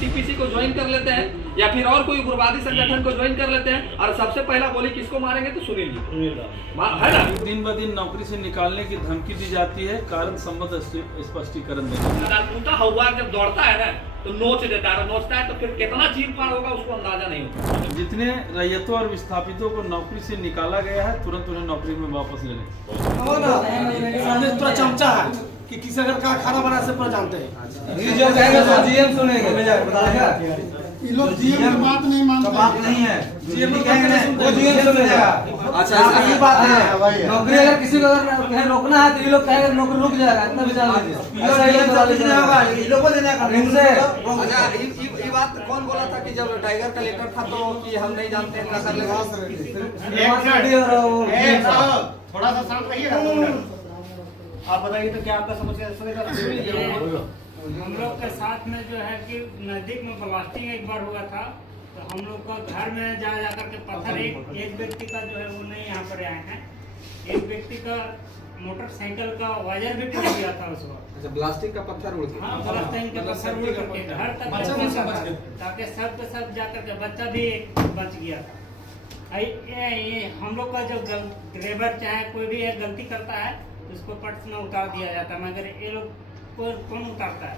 TPC को join कर लेते हैं या फिर और कोई उग्रवादी संगठन को ज्वाइन कर लेते हैं और सबसे पहला गोली किसको मारेंगे तो सुनील जी, है ना। दिन ब दिन नौकरी से निकालने की धमकी दी जाती है, कारण संबंध स्पष्टीकरण देना। अगर कुत्ता हवा जब दौड़ता है ना तो नोच देता है, नोचता है तो फिर कितना चीर फाड़ होगा उसको अंदाजा नहीं होता। जितने रैयतों और विस्थापितों को नौकरी से निकाला गया है तुरंत उन्हें नौकरी में वापस लेने। पूरा चमचा है कि किसी अगर का खाना बना से पूरा जानते हैं। जो कहेगा तो जीएम सुनेगा, बताएगा। ये लोग जीएम की बात नहीं मानते, बात नहीं है, जीएम कहेंगे वो जीएम सुनेगा। अच्छा ऐसी बात है, नौकरी अगर किसी को अगर कहीं रोकना है तो ये लोग कहेंगे नौकरी रुक जाएगा, इतना भी जान लीजिए होगा, ये लोग को देना इनसे। अच्छा ये बात कौन बोला था कि जब टाइगर का लेटर था तो कि हम नहीं जानते हैं क्या कर लेगा। थोड़ा सा शांत रहिएगा। आप बताइए तो क्या आपका समस्या? हम लोग के साथ में जो है कि नजदीक में ब्लास्टिंग एक बार हुआ था, तो हम लोग का घर में जा करके पत्थर एक व्यक्ति का जो है वो नहीं यहाँ पर आए हैं, एक व्यक्ति का मोटरसाइकिल का वायर भी टूट गया था उस वक्त। अच्छा ब्लास्टिंग का पत्थर उड़ गया। हाँ ब्लास्टिंग का पत्थर उड़ करके घर तक ताकि सब के सब जाकर के बच्चा भी बच गया था। ये हम लोग का जो ड्राइवर चाहे कोई भी गलती करता है उसको पट में उतार दिया जाता है, मगर ये लोग कौन उतारता है?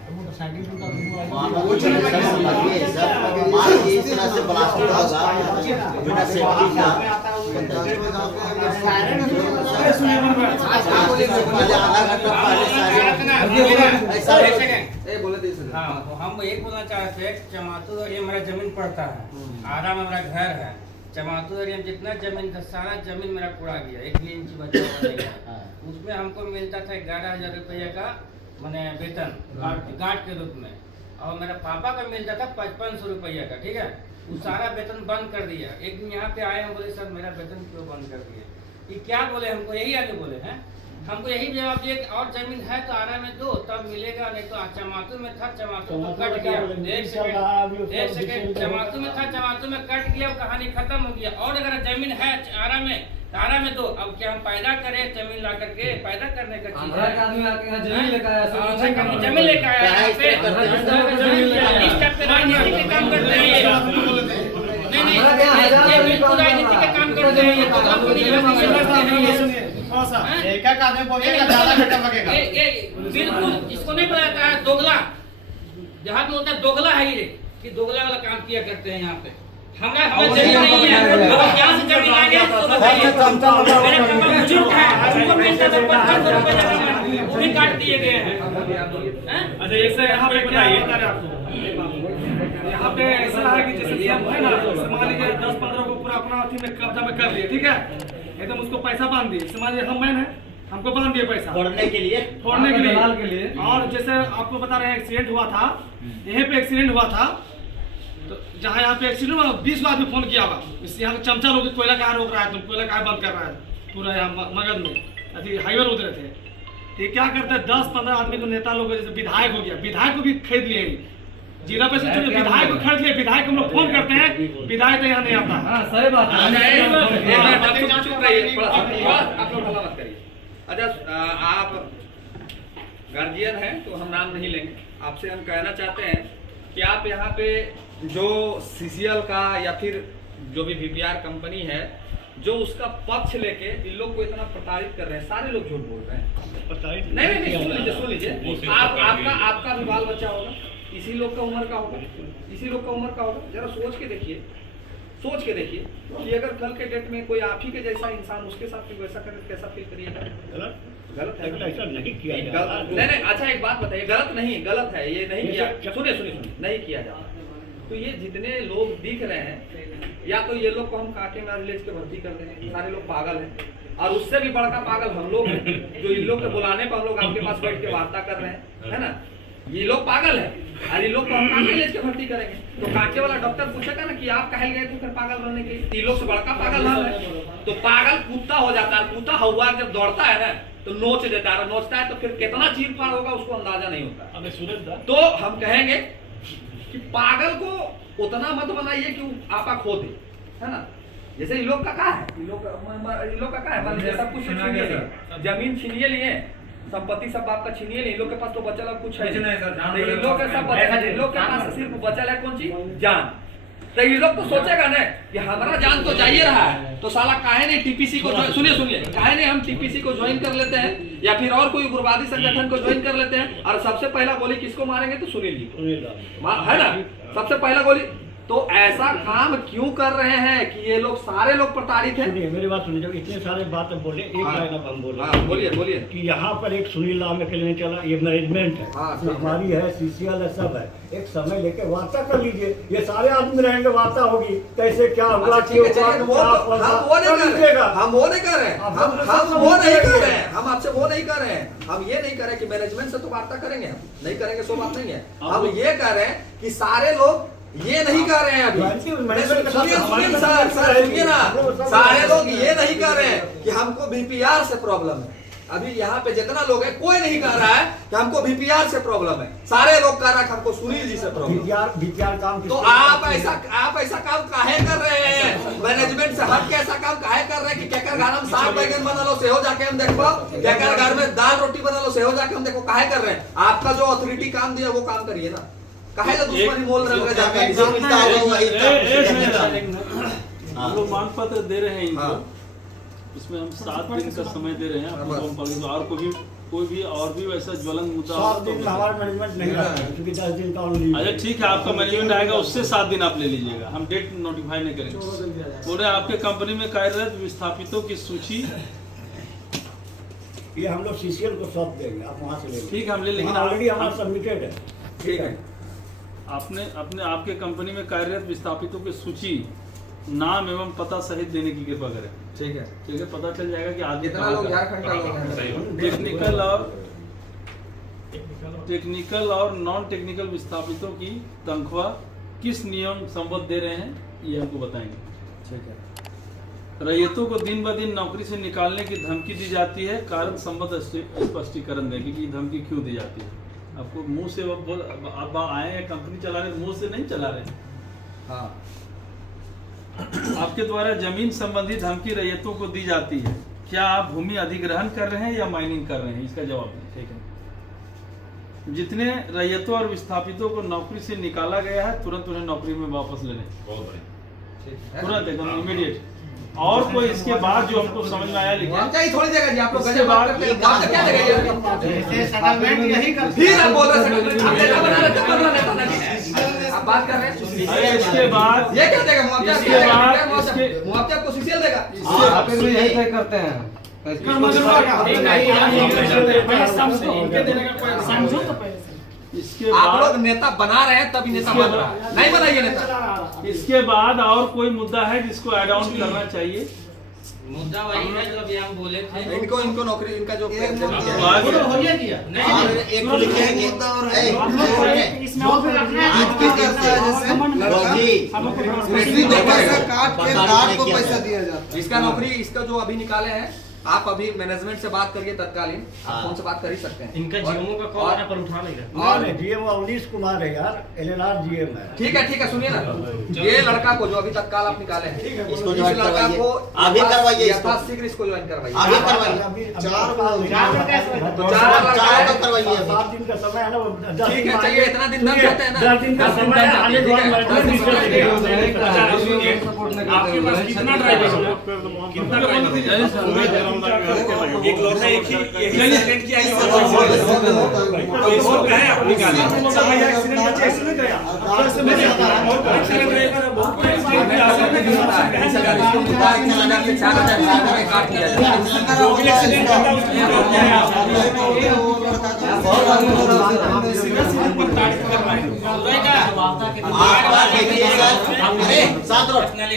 हाँ तो हम एक बोलना चाहते हैं, चमातू एरिया मेरा जमीन पड़ता है, आरा में मेरा घर है। चमातू एरिया में जितना जमीन था सारा जमीन मेरा पूरा गया, 1 इंच बचा हुआ नहीं है। उसमें हमको मिलता था 11,000 रुपये का मैंने वेतन गार्ड के रूप में, और मेरा पापा का मिलता था 5500 रुपया का। ठीक है, वो सारा वेतन बंद कर दिया। एक दिन यहाँ पे आए हम बोले सर मेरा वेतन क्यों बंद कर दिए? ये क्या बोले हमको, यही आगे बोले हैं हमको यही जवाब दिए और जमीन है तो आरा में दो तब मिलेगा, नहीं तो चमातू में था, चमातू में कट गया। एक सेकंड, चमातू में था, चमातू में कट गया, कहानी खत्म हो गया। और अगर जमीन है आरा में तो आरा में दो। अब क्या हम पैदा करें जमीन ला करके? पैदा करने का चीज है, जमीन लेकर आया इस टाइप के राजनीति के काम करते हैं। नहीं ये बिल्कुल राजनीति के काम करते हैं। बिल्कुल इसको नहीं पता है, दोगला जहाँ पे होता है दोगला है ये कि दोगला वाला काम किया करते हैं यहाँ पे। हमें जमीन नहीं है, अब यहाँ से जमीन आ गया तो बताइए। मेरे पापा बुजुर्ग है, उनको मिलता था 5500 रुपये, वो भी काट दिए गए हैं। अच्छा एक से यहाँ पे बताइए, यहाँ पे ऐसा है कि जैसे नियम है ना, मान लीजिए 10-15 को पूरा अपना में कब्जा में कर लिए, ठीक है, एकदम उसको पैसा बांध दिए। मान लीजिए हम मैन है, हमको बांध दिए पैसा फोड़ने के लिए। और जैसे आपको बता रहे हैं एक्सीडेंट हुआ था, यहीं पे एक्सीडेंट हुआ था, तो जहाँ यहाँ पे एक्सीडेंट हुआ 20 आदमी फोन किया होगा, यहाँ के चमचा लोग कोयला कहाँ रोक रहा है, तुम कोयला कहाँ बंद कर रहा है, पूरा यहाँ मगध में अभी हाईवे उतरे थे। तो क्या करते हैं 10-15 आदमी को नेता लोग, जैसे विधायक हो गया, विधायक को भी खरीद लिए जीरा पे से विधायक को खरीद लिए। विधायक हम लोग फोन करते हैं, विधायक तो यहाँ नहीं आता। सही बात है। अच्छा आप गार्जियन हैं तो हम नाम नहीं लेंगे, आपसे हम कहना चाहते हैं कि आप यहाँ पे जो सीसीएल का या फिर जो भी वीपीआर कंपनी है जो उसका पक्ष लेके इन लोग को इतना प्रताड़ित कर रहे हैं, सारे लोग झूठ बोल रहे हैं। नहीं सुन लीजिए आपका भी बाल बच्चा होगा, इसी लोग का उम्र का होगा, जरा सोच के देखिए कि अगर कल के डेट में कोई आप ही के जैसा इंसान उसके साथ भी वैसा करे कैसा फील करिएगा? गलत है, ऐसा नहीं किया नहीं। अच्छा एक बात बताइए, गलत है ये नहीं किया। सुनिए नहीं किया जाता। तो ये जितने लोग दिख रहे हैं, या तो ये लोग को हम काटे में विलेज के भर्ती कर दें, सारे लोग पागल हैं, और उससे भी बड़का पागल हम लोग हैं जो इन लोग के बुलाने पर हम लोग आपके पास बैठ के वार्ता कर रहे हैं, है ना। ये लोग पागल है और ये लोग को हम काटे विलेज के भर्ती करेंगे तो काटे वाला डॉक्टर पूछेगा ना कि आप कहे गए थे फिर पागल बनने के लिए? ये लोग से बड़का पागल है। तो पागल कुत्ता हो जाता है, कुत्ता हवा जब दौड़ता है ना तो नोच देता है, नोचता है तो फिर कितना चीर फाड़ होगा उसको अंदाजा नहीं होता। तो हम कहेंगे कि पागल को उतना मत बनाइए कि आपा खो दे, है ना। जैसे इन लोग का क्या है, इन लोग का क्या है, मान लीजिए सब कुछ जमीन छीनिए लिए संपत्ति सब आपका छीनिए, इन लोग के पास तो बचल अब कुछ है कुछ नहीं सर, जान नहीं, इन लोग के सब बचल है, इन लोग के पास सिर्फ बचल है कौन चीज, जान। तो ये लोग तो सोचेगा ना कि हमारा जान तो जाइए रहा है, तो साला काहे नहीं टीपीसी को सुनिए काहे नहीं हम टीपीसी को ज्वाइन कर लेते हैं या फिर और कोई उग्रवादी संगठन को ज्वाइन कर लेते हैं। और सबसे पहला गोली किसको मारेंगे तो सुनील जी को, है ना, सबसे पहला गोली। तो ऐसा काम क्यों कर रहे हैं कि ये लोग सारे लोग प्रताड़ित हैं? मेरी बात सुनिए, जब इतने सारे बात बोले, एक लाइन अब हम बोले। हाँ, बोलिए कि यहाँ पर एक सुनील नाम अकेले नहीं चला, ये मैनेजमेंट है, हाँ, हमारी है, सीसीएल है, सब है। एक समय लेके वार्ता कर लीजिए, ये सारे आदमी रहेंगे, वार्ता होगी कैसे क्या हुआ, हम वो नहीं कर रहे, हम आपसे वो नहीं कर रहे हैं, हम ये नहीं कर रहे कि मैनेजमेंट से तो वार्ता करेंगे, हम नहीं करेंगे सो बात नहीं है। हम ये कह रहे हैं कि सारे लोग ये नहीं कर रहे हैं अभी, सुनिए ना, सारे लोग ये नहीं कर रहे हैं कि हमको बीपीआर से प्रॉब्लम है। अभी यहाँ पे जितना लोग है कोई नहीं कह रहा है कि हमको बीपीआर से प्रॉब्लम है, सारे लोग कह रहे हैं कि हमको सुनील जी से प्रॉब्लम। बीपीआर काम तो आप ऐसा काम काहे कर रहे हैं? मैनेजमेंट से हट के ऐसा काम काहे कर रहे हैं कि केकर घर में साग बैगन बना लो से हो जाके हम देखो, केकर घर में दाल रोटी बना लो से हो जाके हम देखो, काहे कर रहे हैं? आपका जो अथॉरिटी काम दिया वो काम करिए ना, काहे तो दुश्मनी बोल रहे हैं? हम लोग मांग पत्र दे रहे हैं इनको, इसमें हम 7 दिन का समय दे रहे हैं आपको, और कोई भी और भी वैसा ज्वलन मुद्दा। 7 दिन में हमारा मैनेजमेंट नहीं रहा है, क्योंकि 10 दिन का ऑन लीव। अच्छा ठीक है, आपका मैनेजमेंट आएगा उससे 7 दिन आप ले लीजिएगा, हम डेट नोटिफाई नहीं करेंगे। बोले आपके कंपनी में कार्यरत विस्थापितों की सूची, ये हम लोग सीसीएल को सौंप देंगे, आप वहाँ से ले लीजिए। ठीक है हम ले लेंगे, ऑलरेडी हमारा सबमिटेड है। ठीक है, आपके कंपनी में कार्यरत विस्थापितों की सूची नाम एवं पता सहित देने की कृपा करें। ठीक है, पता चल जाएगा कि आदमी कितना लोग, झारखंड का लोग हैं। टेक्निकल और नॉन टेक्निकल विस्थापितों की तनख्वाह किस नियम संबद्ध दे रहे हैं, ये हमको बताएंगे। ठीक है, रैयतों को दिन ब दिन नौकरी से निकालने की धमकी दी जाती है, कारण संबद्ध स्पष्टीकरण देंगे कि धमकी क्यों दी जाती है। आपको मुंह से अब आए हैं कंपनी चला रहे, मुंह से नहीं चला रहे। हाँ, आपके द्वारा जमीन संबंधी धमकी रैयतों को दी जाती है, क्या आप भूमि अधिग्रहण कर रहे हैं या माइनिंग कर रहे हैं, इसका जवाब दें। ठीक है, जितने रैयतों और विस्थापितों को नौकरी से निकाला गया है तुरंत उन्हें नौकरी में वापस ले लें, तुरंत एकदम इमीडिएट। और कोई इसके बाद जो हमको समझ में आया लिखा थोड़ी देगा जी, आप लोग इसके बाद क्या देगा यही कर, फिर आप बोल रहे हैं, आप बात कर रहे हैं। अरे इसके बाद ये क्या देगा मुआवजा? इसके बाद मुआवजा आपको सीसीएल देगा। आप भी यही तय करते हैं। इसके आप बाद लोग नेता बना रहे हैं तभी नेता बन रहा है, नहीं बनाइए नेता। इसके बाद और कोई मुद्दा है जिसको ऐड ऑन करना चाहिए? मुद्दा वही है जो अभी हम बोले थे। इनको नौकरी, इनका जो इसका नौकरी, इसका जो अभी निकाले हैं, आप अभी मैनेजमेंट से बात करिए, तत्कालीन आप उनसे बात कर ही सकते हैं। इनका जीएमओ का कॉल आने पर उठा नहीं रहे। और जीएम अवनीश कुमार है यार, एलएलआर जीएम है। ठीक है, सुनिए ना, ये लड़का को जो अभी तत्काल आप निकाले हैं, इसको इस ज्वाइन लड़का को आगे करवाइए, यथाशीघ्र इसको ज्वाइन करवाइए। आगे करवाइए, अभी 4 करवाइए। 7 दिन का समय है ना, ठीक है, चाहिए इतना दिन दम देते हैं ना, 10 दिन का समय है, आने के बाद आपके पास कितना ड्राइवर है? कितना ड्राइवर? एक लौटा एक ही एक्सीडेंट किया है, तो इसको कहे आप निकालिए। एक्सीडेंट का एक्सीडेंट गया, और से मेरे और बहुत सारे ड्राइवर है, बहुत सारे काट दिया जाए। एक्सीडेंट होता है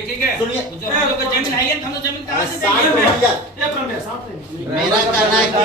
ठीक है, सुनिए, जो हम लोग का जमीन है हम लोग जमीन कहाँ से मेरा कहना है कि